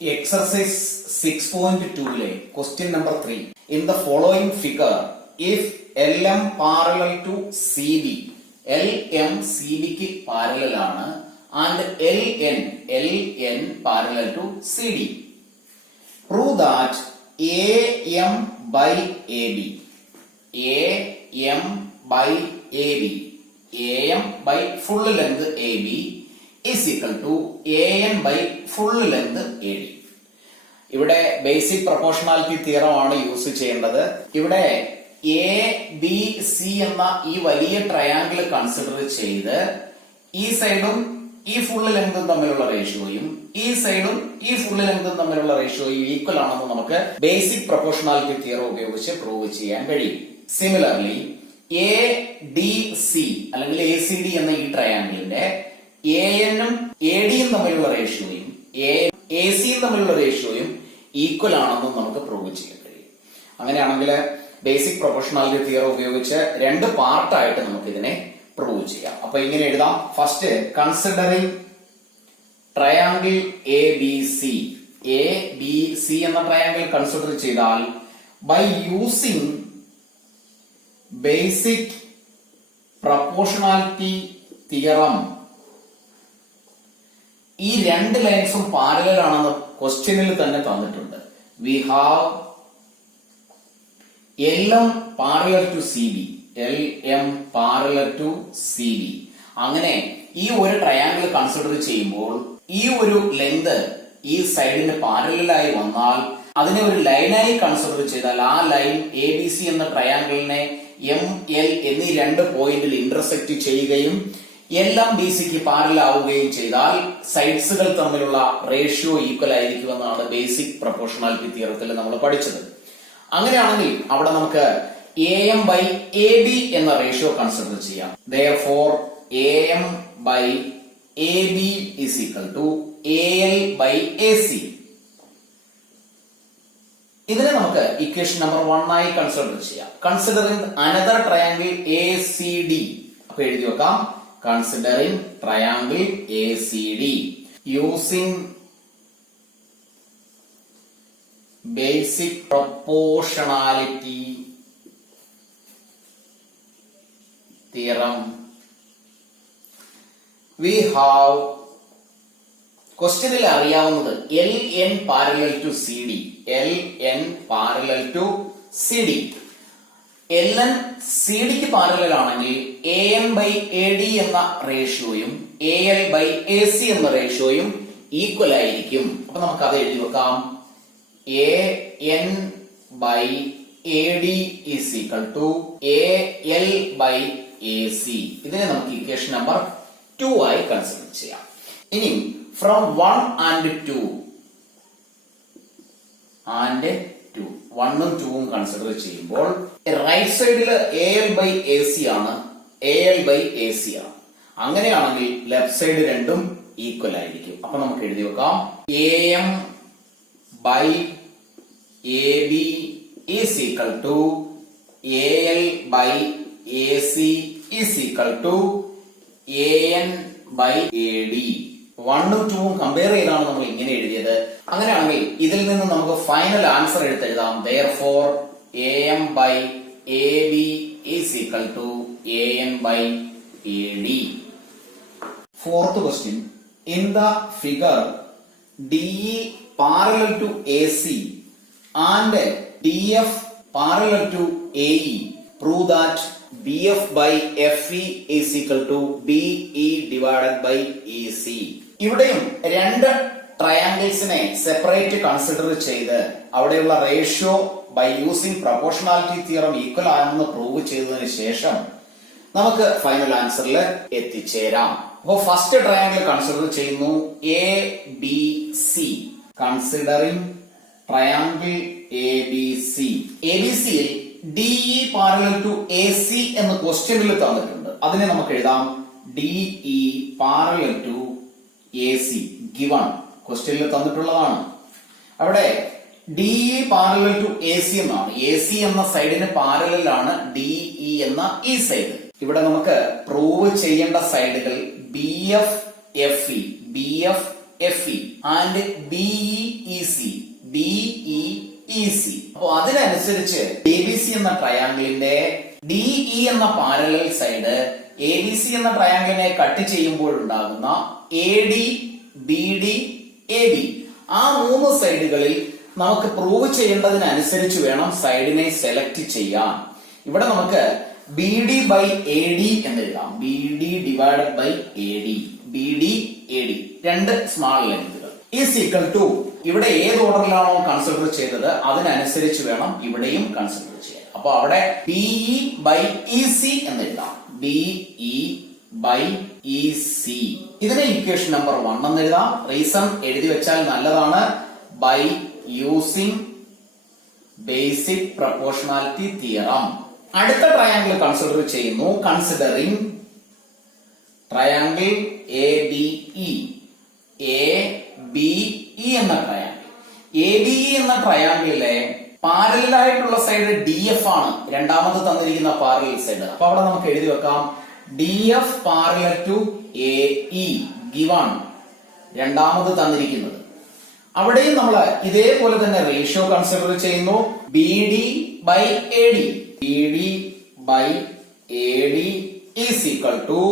Exercise 6.2 question number 3. In the following figure, if LM parallel to CB, LM CB ki parallel aanu and LN parallel to CD. Prove that AM by AB, AM by AB, AM by full length AB is equal to AN by full length AD. ഇവിടെ basic proportionality theorem ആണ് use ചെയ്യേണ്ടത്. ഇവിടെ A B C എന്ന ഈ വലിയ triangle consider ചെയ്ത് ഈ സൈഡും ഈ ഫുൾ ലെങ്തും തമ്മിലുള്ള റേഷ്യോയും ഈ സൈഡും ഈ ഫുൾ ലെങ്തും തമ്മിലുള്ള റേഷ്യോയും ഈക്വൽ ആണെന്ന് നമുക്ക് ബേസിക് പ്രൊപ്പോർഷണാലിറ്റി തിയറം ഉപയോഗിച്ച് പ്രൂവ് ചെയ്യാൻ കഴിയും. സിമിലർലി എ ഡി സി അല്ലെങ്കിൽ എ സി ഡി എന്ന ഈ ട്രയാങ്കിളിന്റെ എ എന്നും എ ഡിയും തമ്മിലുള്ള റേഷ്യോയും എ സിയും തമ്മിലുള്ള റേഷ്യോയും ഈക്വൽ ആണെന്നും നമുക്ക് പ്രൂവ് ചെയ്യാൻ കഴിയും. അങ്ങനെയാണെങ്കിൽ ബേസിക് പ്രൊപ്പോർഷണാലിറ്റി തിയറം ഉപയോഗിച്ച് രണ്ട് പാർട്ടായിട്ട് നമുക്ക് ഇതിനെ പ്രൂവ് ചെയ്യാം. അപ്പൊ ഇങ്ങനെ എഴുതാം. First, considering triangle A B C, A B C എന്ന ട്രയാങ്കിൾ കൺസിഡർ ചെയ്താൽ by using basic proportionality theorem ഈ രണ്ട് ലൈൻസും പാരലൽ ആണെന്ന് ക്വസ്റ്റ്യനിൽ തന്നെ തന്നിട്ടുണ്ട്. We have LM parallel to CB, LM parallel to CB. അങ്ങനെ ഈ ഒരു ട്രയാങ്കിൾ കൺസിഡർ ചെയ്യുമ്പോൾ ഈ ഒരു ലെങ്ത് ഈ സൈഡിന് പാരലലായി വന്നാൽ അതിനെ ഒരു ലൈനായി കൺസിഡർ ചെയ്താൽ ആ ലൈൻ ABC എന്ന ട്രയാങ്കിളിനെ ML എന്നീ രണ്ട് പോയിന്റിൽ ഇന്റർസെക്ട് ചെയ്യുകയും എല്ലാം BCക്ക് പാരലൽ ആവുകയും ചെയ്താൽ സൈഡ്സുകൾ തമ്മിലുള്ള റേഷ്യോ ഈക്വൽ ആയിരിക്കുമെന്നാണ് ബേസിക് പ്രൊപ്പോർഷണാലിറ്റി തിയറത്തിൽ നമ്മൾ പഠിച്ചത്. അങ്ങനെയാണെങ്കിൽ അവിടെ നമുക്ക് AM by AB എന്ന റേഷ്യോ കൺസിഡർ ചെയ്യാം. Therefore AM by AB is equal to AL by AC. ഇതിനെ നമുക്ക് ഇക്വേഷൻ നമ്പർ 1 ആയി കൺസിഡർ ചെയ്യാം. Considering another triangle ACD. അപ്പൊ എഴുതി വെക്കാം. Considering triangle ACD using basic proportionality theorem, we have ക്വസ്റ്റ്യനിൽ അറിയാവുന്നത് LN parallel to CD, LN parallel to CD. LN CD ക്ക് പാരലൽ ആണെങ്കിൽ AN by AD എന്ന റേഷ്യോയും AL by AC എന്ന റേഷ്യോയും ഈക്വൽ ആയിരിക്കും. അപ്പൊ നമുക്ക് അത് എഴുതി വെക്കാം. AN by AD is equal to AL by AC. ഇതിനെ നമുക്ക് ഇക്വേഷൻ നമ്പർ 2 ആയി കൺസിഡർ ചെയ്യാം. ഇനി ഫ്രം 1 and 2 1 ഉം 2 ഉം കൺസിഡർ ചെയ്യുമ്പോൾ റൈറ്റ് സൈഡിൽ AL by AC ആണ്, AL by AC ആണ്. അങ്ങനെയാണെങ്കിൽ ലെഫ്റ്റ് സൈഡ് രണ്ടും ഈക്വൽ ആയിരിക്കും. അപ്പൊ നമുക്ക് എഴുതി വെക്കാം. AM by AB is equal to AL by AC is equal to AN by AD. 1 ഉം 2 ഉം കമ്പയർ ചെയ്താണ് നമ്മൾ ഇങ്ങനെ എഴുതിയത്. അങ്ങനെയാണെങ്കിൽ ഇതിൽ നിന്ന് നമുക്ക് ഫൈനൽ ആൻസർ എടുത്തെഴുതാം. Therefore AM by AB is equal to AN by AD. Fourth question. In the figure DE parallel to AC and DF parallel to AE, prove that BF by FE is equal to BE divided by EC. ഇവിടെയും രണ്ട് ട്രയാങ്കിൾസിനെ separate consider ചെയ്ത് അവിടെയുള്ള ratio by using proportionality theorem equal ആണെന്ന് prove ചെയ്തതിനു ശേഷം നമുക്ക് final ആൻസറിൽ എത്തിച്ചേരാം. അപ്പോ ഫസ്റ്റ് ട്രയാങ്കിൾ കൺസിഡർ ചെയ്യുന്നു. ABC, considering triangle ABC. ABCയിൽ DE പാരലൽ ടു AC എന്ന് ക്വസ്റ്റ്യനിൽ തന്നിട്ടുണ്ട്. അതിനെ നമുക്ക് എഴുതാം. DE parallel to AC given ക്വസ്റ്റ്യനിൽ തന്നിട്ടുള്ളതാണ്. അവിടെ DE പാരലൽ ടു AC എന്നാണ്. AC എന്ന സൈഡിന് പാരലൽ ആണ് DE എന്ന ഈ സൈഡ്. ഇവിടെ നമുക്ക് പ്രൂവ് ചെയ്യേണ്ട സൈഡുകൾ BF FE, BF FE and BE അതിനനുസരിച്ച് എ ബി സി എന്ന ട്രയാങ്കിളിന്റെ ഡി ഇ എന്ന parallel side A B C എന്ന ട്രയാങ്കിളിനെ കട്ട് ചെയ്യുമ്പോൾ ഉണ്ടാകുന്ന A D B D A B ആ 3 സൈഡുകളിൽ നമുക്ക് പ്രൂവ് ചെയ്യേണ്ടതിനനുസരിച്ച് വേണം സൈഡിനെ സെലക്ട് ചെയ്യാൻ. ഇവിടെ നമുക്ക് B D by A D എന്ന് എഴുതാം. B D divided by A D, B D A D, 2 small ലെങ്തുകൾ ഈസ് ഈക്വൽ ടു, ഇവിടെ ഏത് ഓർഡറിലാണോ കൺസിഡർ ചെയ്തത് അതിനനുസരിച്ച് വേണം ഇവിടെയും കൺസിഡർ ചെയ്യാൻ. അപ്പൊ അവിടെ B E by E C എന്ന് എഴുതാം. B E by E C, ഇതിനെ ഇക്വേഷൻ നമ്പർ 1 എന്ന് എഴുതാം. റീസൺ എഴുതി വെച്ചാൽ നല്ലതാണ്. By using basic proportionality theorem. അടുത്ത ട്രയാങ്കിൾ കൺസിഡർ ചെയ്യുന്നു. Considering triangle A B E. A B E എന്ന ട്രയാങ്കിൾ, എ ബി ഇ എന്ന ട്രയാങ്കിളിലെ പാരലൽ ആയിട്ടുള്ള സൈഡ് ഡി എഫ് ആണ്, രണ്ടാമത് തന്നിരിക്കുന്ന പാരലൽ സൈഡ്. അപ്പൊ അവിടെ നമുക്ക് എഴുതി വെക്കാം D F parallel to A E given, രണ്ടാമത് തന്നിരിക്കുന്നത്. അവിടെയും നമ്മൾ ഇതേപോലെ തന്നെ റേഷ്യോ കൺസിഡർ ചെയ്യുന്നു. B D by A D, B D by A D is equal to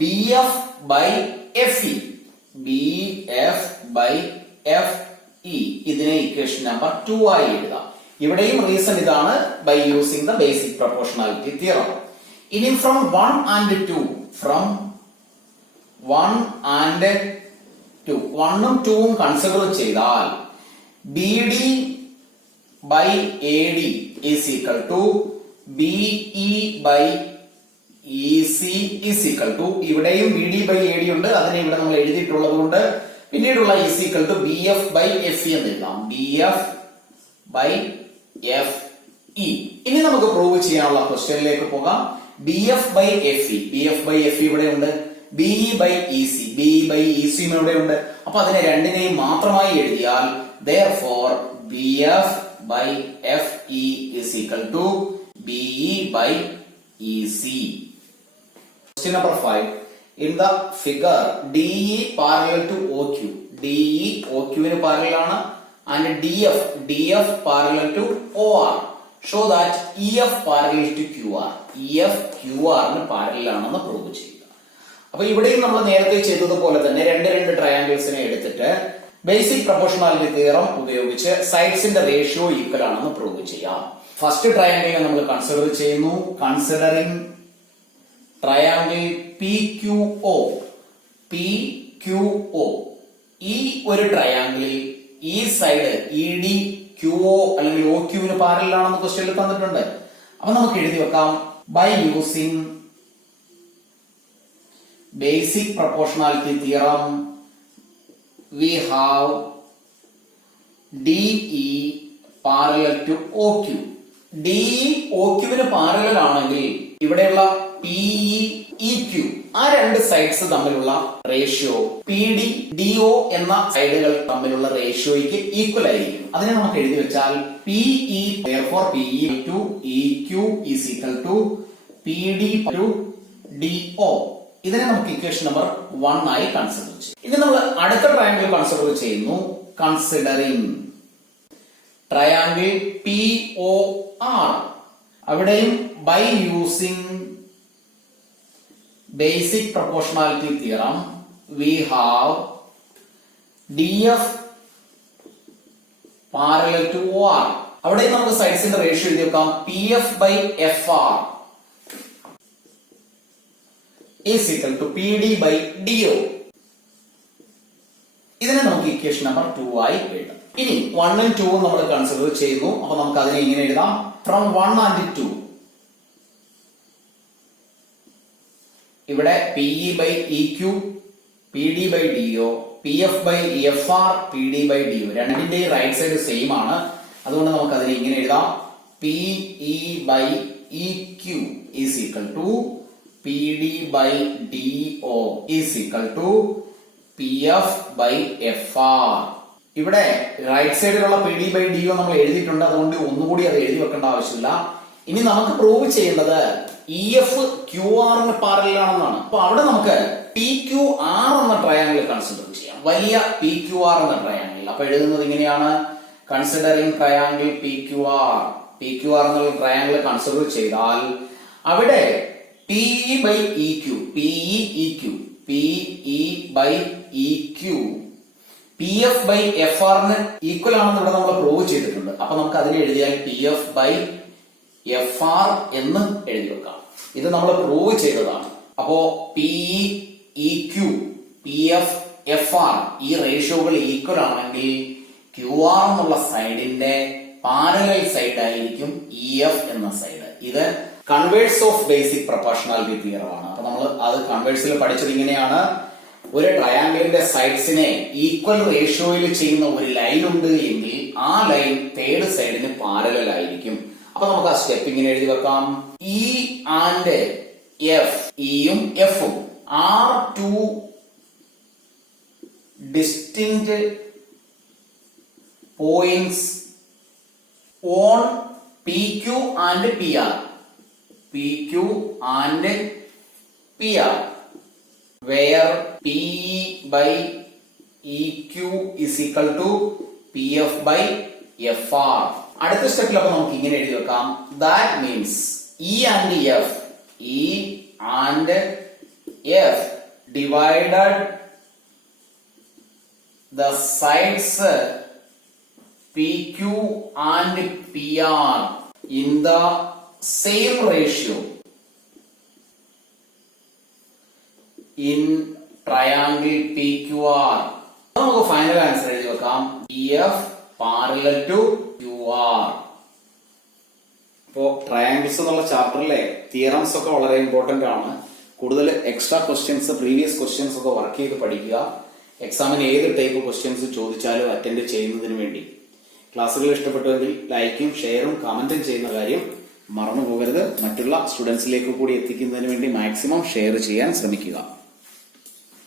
B F by F E, B F by F E. ഇതിനെ equation number 2 ആയി എഴുതാം. ഇവിടെയും റീസൺ ഇതാണ്, by using the basic proportionality theorem. ഇനി from 1 and 2, from 1 and 2, 1 ഉം 2 ഉം consider ചെയ്താൽ B D by A D is equal to B E by E C is equal to, ഇവിടെയും B D by A D ഉണ്ട്, അതിനെ ഇവിടെ നമ്മൾ എഴുതിയിട്ടുള്ളത് കൊണ്ട് പിന്നീടുള്ള is equal to B F by F E എന്ന് എഴുതാം. B F by F E. ഇനി നമുക്ക് പ്രൂവ് ചെയ്യാനുള്ള ക്വസ്റ്റ്യനിലേക്ക് പോകാം. B F by F E, B F by F E ഇവിടെ ഉണ്ട്. B E by E C, B E by E സിയും ഇവിടെ ഉണ്ട്. അപ്പൊ അതിനെ രണ്ടിനെയും മാത്രമായി എഴുതിയാൽ therefore B F by F E is equal to B E by E C. Question number 5. In the figure DE parallel to OQ, DE OQ ന് parallel ആണ്, and DF parallel to OR. Show that EF parallel to QR, EF QR ന് parallel ആണെന്ന് prove ചെയ്യുക. അപ്പൊ ഇവിടെയും നമ്മൾ നേരത്തെ ചെയ്തതുപോലെ തന്നെ രണ്ട് ട്രയാങ്കിൾസിനെ എടുത്തിട്ട് ബേസിക് പ്രൊപ്പോർഷണാലിറ്റി തിയറം ഉപയോഗിച്ച് സൈഡ്സിന്റെ റേഷ്യോ ഈക്വൽ ആണെന്ന് പ്രൂവ് ചെയ്യാം. ഫസ്റ്റ് ട്രയാങ്കിളിനെ നമ്മൾ കൺസിഡർ ചെയ്യുന്നു. Considering triangle P Q O. P Q O, ഈ ഒരു ട്രയാങ്കിളിൽ ഈ side E D Q O അല്ലെങ്കിൽ ഒ ക്യൂവിന് പാരലൽ ആണെന്ന് ക്വസ്റ്റ്യനിൽ തന്നിട്ടുണ്ട്. അപ്പൊ നമുക്ക് എഴുതി വെക്കാം by using basic proportionality theorem we have DE parallel to OQ. DE OQ ന് പാരലൽ ആണെങ്കിൽ ഇവിടെയുള്ള PE EQ ആ രണ്ട് സൈഡ്സ് തമ്മിലുള്ള റേഷ്യോ PD DO എന്ന സൈഡുകൾ തമ്മിലുള്ള റേഷ്യോയ്ക്ക് ഈക്വൽ ആയിരിക്കും. അതിനെ നമുക്ക് എഴുതി വെച്ചാൽ PE therefore PE to EQ is equal to PD to DO. ഇതിനെ നമുക്ക് ഇക്വേഷൻ നമ്പർ 1 ആയി കൺസിഡർ ചെയ്യും. ഇനി നമ്മൾ അടുത്ത ട്രയാങ്കിൾ കൺസിഡർ ചെയ്യുന്നു. Considering triangle P O R. അവിടെയും by using basic proportionality theorem we have D F parallel to O R. അവിടെ നമുക്ക് സൈഡ്സിന്റെ റേഷ്യോ എഴുതി വെക്കാം. P F by F R is equal to PD by DO. ഇതിനെ നമുക്ക് equation number 2 ആയി എഴുതാം. ഇനി 1 ഉം 2 ഉം നമ്മൾ കൺസിഡർ ചെയ്യുന്നു. അപ്പൊ നമുക്ക് അതിനെ ഇങ്ങനെ എഴുതാം. ഫ്രം 1 and 2 ഇവിടെ PE by EQ, PD by DO, PF by FR, PD by DO രണ്ടിന്റെയും റൈറ്റ് സൈഡ് സെയിം ആണ്. അതുകൊണ്ട് നമുക്ക് അതിനെ ഇങ്ങനെ എഴുതാം. PE by EQ is equal to PD by DO is equal to PF by FR. ഇവിടെ right സൈഡിലുള്ള PD by DO നമ്മൾ എഴുതിയിട്ടുണ്ട്, അതുകൊണ്ട് ഒന്നുകൂടി അത് എഴുതി വെക്കേണ്ട ആവശ്യമില്ല. ഇനി നമുക്ക് പ്രൂവ് ചെയ്യേണ്ടത് EF QR ന് പാരലൽ ആണെന്നാണ്. അപ്പൊ അവിടെ നമുക്ക് PQR എന്ന ട്രയാങ്കിൾ കൺസിഡർ ചെയ്യാം. വലിയ PQR എന്ന ട്രയാങ്കിൾ. അപ്പൊ എഴുതുന്നത് ഇങ്ങനെയാണ്. Considering triangle P Q R എന്നുള്ള ട്രയാങ്കിൾ കൺസിഡർ ചെയ്താൽ അവിടെ PE by EQ PF by FR ന് ഈക്വൽ ആണെന്ന് ഇവിടെ നമ്മൾ പ്രൂവ് ചെയ്തിട്ടുണ്ട്. അപ്പൊ നമുക്ക് അതിനെ എഴുതിയാൽ PF by FR എന്ന് എഴുതി വെക്കാം. ഇത് നമ്മൾ പ്രൂവ് ചെയ്തതാണ്. അപ്പോ PE EQ PF FR ഈ റേഷ്യോകൾ ഈക്വൽ ആണെങ്കിൽ QR എന്നുള്ള സൈഡിന്റെ പാരലൽ സൈഡ് ആയിരിക്കും EF എന്ന സൈഡ്. ഇത് converse of basic proportionality theorem ആണ്. അപ്പൊ നമ്മൾ അത് കൺവേഴ്സിൽ പഠിച്ചത് ഇങ്ങനെയാണ്. ഒരു ട്രയാങ്കിളിന്റെ സൈഡ്സിനെ ഈക്വൽ റേഷ്യോയിൽ ചെയ്യുന്ന ഒരു ലൈൻ ഉണ്ട് എങ്കിൽ ആ ലൈൻ തേർഡ് സൈഡിന് പാരലൽ ആയിരിക്കും. അപ്പൊ നമുക്ക് ആ സ്റ്റെപ്പ് ഇങ്ങനെ എഴുതി വെക്കാം. E ആൻഡ് F ഇയും എഫും are two distinct points on PQ and PR. PQ and PR where PE by EQ is equal to PF by FR. അടുത്ത സ്റ്റെപ്പിൽ അപ്പൊ നമുക്ക് ഇങ്ങനെ എഴുതി വെക്കാം. That means E and F divided the sides PQ and PR in the same ratio in triangle PQR. നമുക്ക് final answer എഴുതി വെക്കാം. EF parallel to QR. ഇപ്പോ ട്രയാങ്കിൾസ് എന്നുള്ള ചാപ്റ്ററിലെ തിയറംസ് ഒക്കെ വളരെ ഇമ്പോർട്ടന്റ് ആണ്. കൂടുതൽ എക്സ്ട്രാ ക്വസ്റ്റ്യൻസ് പ്രീവിയസ് ക്വസ്റ്റ്യൻസ് ഒക്കെ വർക്ക് ചെയ്ത് പഠിക്കുക. എക്സാമിന് ഏത് ടൈപ്പ് ക്വസ്റ്റ്യൻസ് ചോദിച്ചാലും അറ്റൻഡ് ചെയ്യുന്നതിന് വേണ്ടി. ക്ലാസ്സുകൾ ഇഷ്ടപ്പെട്ടുവെങ്കിൽ ലൈക്കും ഷെയറും കമന്റും ചെയ്യുന്ന കാര്യം മറന്നു പോകരുത്. മറ്റുള്ള സ്റ്റുഡൻസിലേക്ക് കൂടി എത്തിക്കുന്നതിന് വേണ്ടി മാക്സിമം ഷെയർ ചെയ്യാൻ ശ്രമിക്കുക.